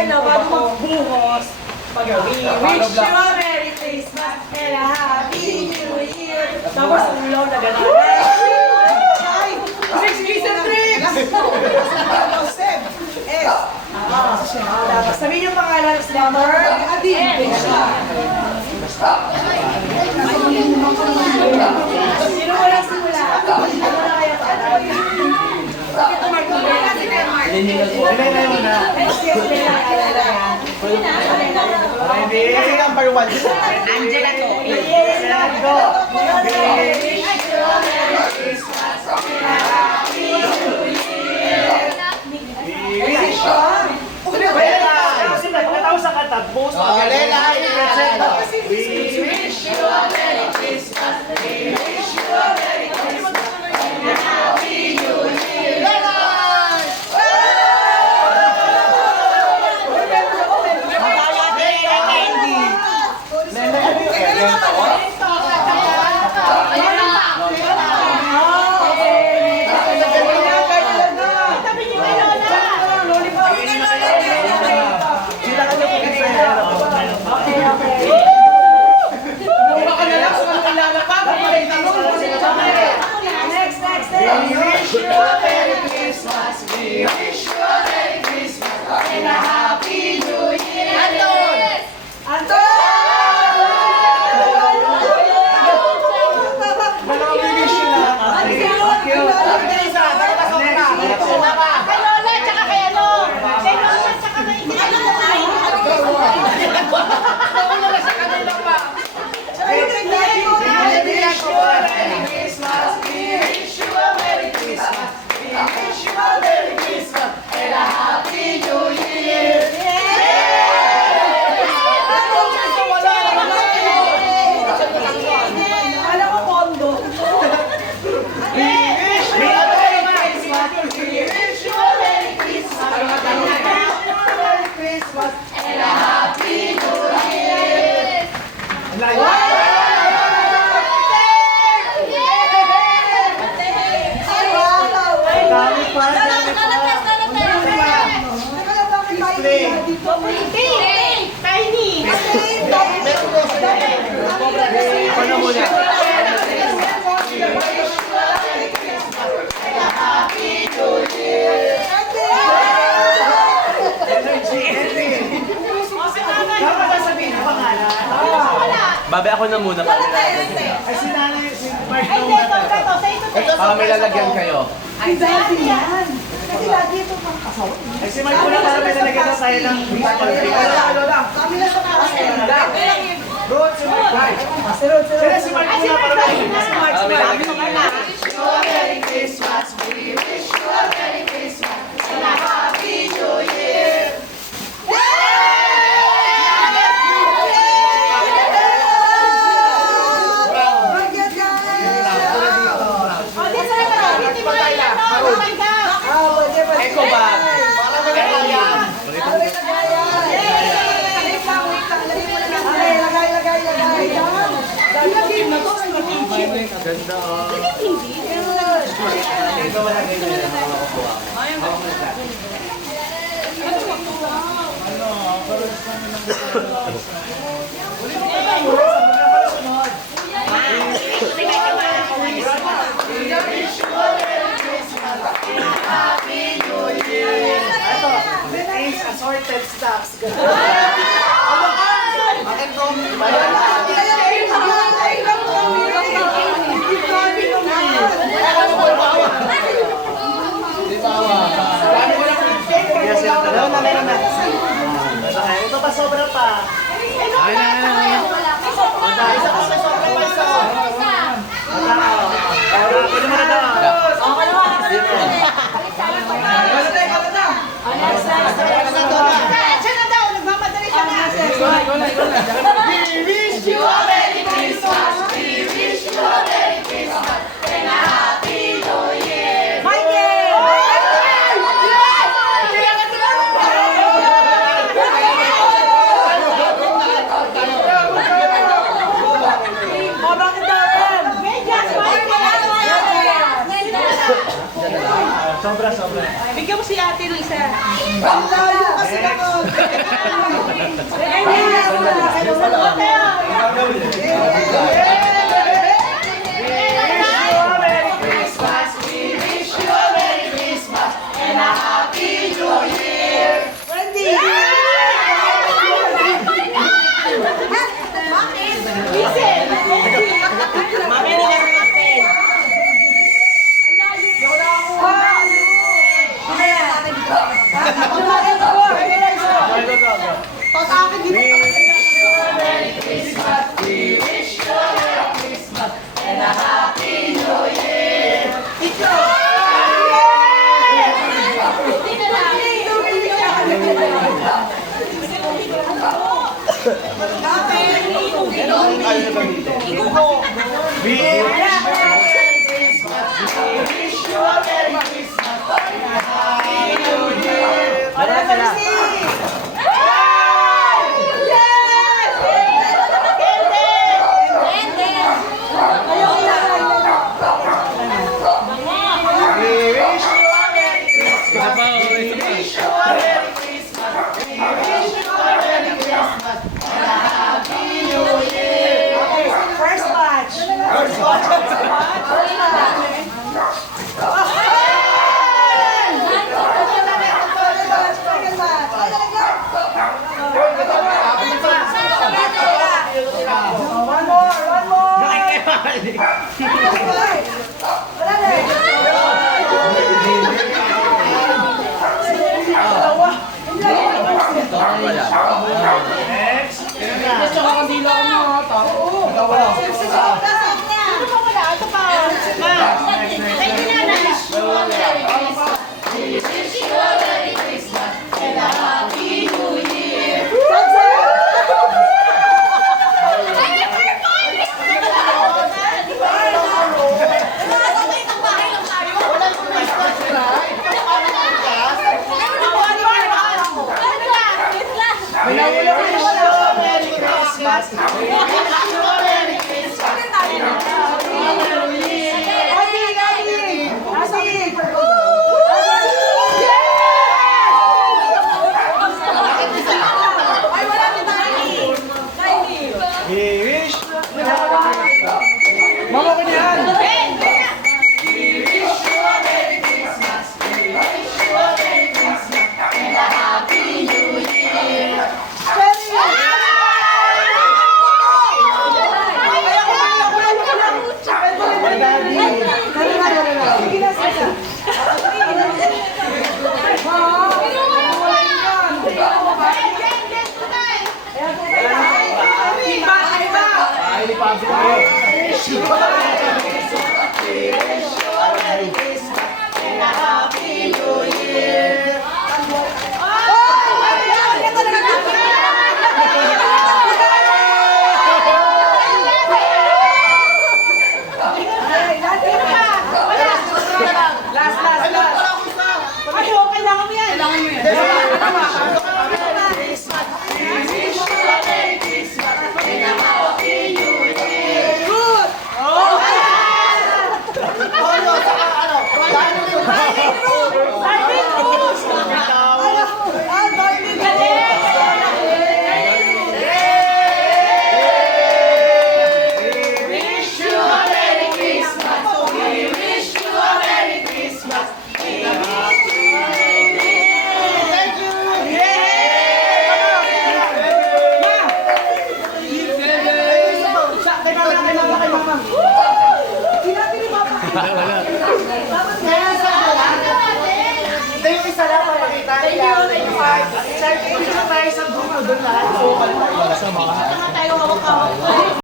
Stella, bago magbuhos, we wish you a Merry Christmas and a Happy New Year. Tapos ang ulo na gano'n. Tricks and tricks! Tapos sabihin yung pangalan ng number. Sino mo lang simula? Ano na kaya pa? Ito Martina. Ilay mo na. Kasi number 1. Angela to. Yes, go. Sa kanta, most of the we wish you a Merry Christmas. We wish you a Merry Christmas and a Happy New Year. We wish you a Merry Christmas. We wish you a Merry Christmas and a Happy New Year. Anton! Anton! Dalawa we wish you na. Thank you. Kay Lola, tsaka kay ano? Kay Lola, tsaka kay Tiny! Ano muna? Dapat sasabihin ang pangalan. Babe, ako na muna para Ay, si nanay, si Mark Ay, hindi, ito. para may lalagyan kayo. Ay, dati yan. Kasi lagi ito pang kasawa. Ay, si Mark muna para may lalagyan na tayo ng Lola. Kami na sa taas. Rod, si Mark. Kaya si Mark muna para may lalagyan na Merry Christmas, we wish you a Merry Christmas and a Happy New Year. Echo bag. Ganda. Ito malagay na lang ako makukuha. Assorted stocks. Ito pa sobra pa. Ay, na. Pwede mo na daw. We wish you a Merry Christmas. We wish you a Merry Christmas and a Happy New Year. Sobra. Bigyan mo si ate ng isa. Ang layo kasi ako. Mami, nilang natin. First batch. One more. Mama ko niyan! Thank you.